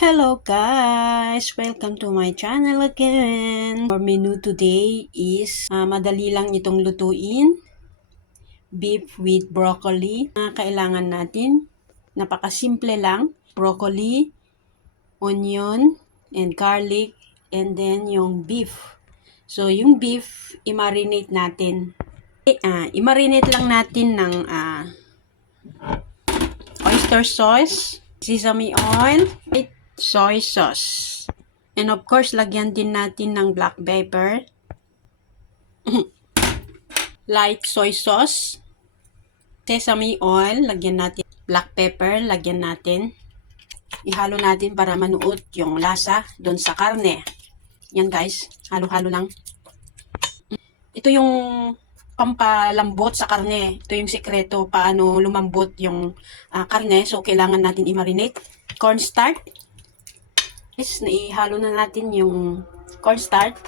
Hello guys! Welcome to my channel again. Our menu today is madali lang itong lutuin. Beef with broccoli. Kailangan natin, napakasimple lang. Broccoli, onion, and garlic, and then yung beef. So yung beef, i-marinate natin. I-marinate lang natin ng oyster sauce, sesame oil, soy sauce. And of course, lagyan din natin ng black pepper, light soy sauce, sesame oil, lagyan natin black pepper, lagyan natin. Ihalo natin para manuot yung lasa doon sa karne. Yan guys, halo-halo lang. Ito yung pampalambot sa karne. Ito yung sikreto paano lumambot yung karne. So, kailangan natin i-marinate. Cornstarch. Naihalo na natin yung cornstarch.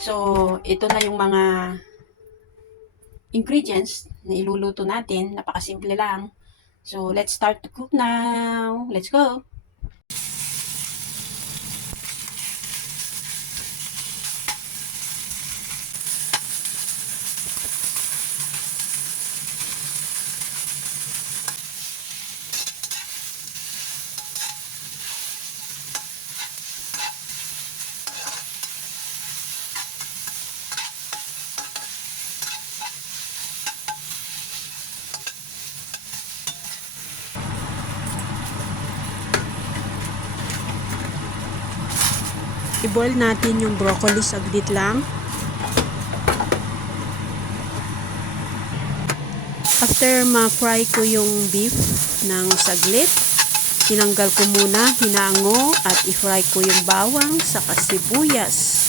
So, ito na yung mga ingredients na iluluto natin. Napakasimple lang. So, let's start to cook now. Let's go! I-boil natin yung broccoli saglit lang. After ma-fry ko yung beef ng saglit, tinanggal ko muna, hinango at i-fry ko yung bawang sa sibuyas.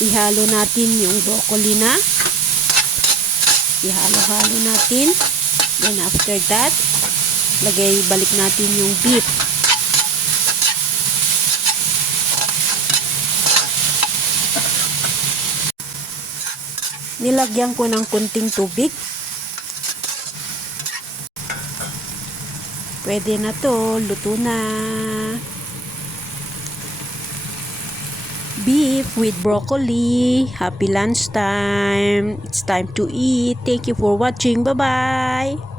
Ihalo natin yung broccoli na. Ihalo-halo natin. Then after that, balik natin yung beef. Nilagyan ko ng kunting tubig. Pwede na to, luto na. Beef with broccoli. Happy lunchtime. It's time to eat. Thank you for watching. Bye-bye.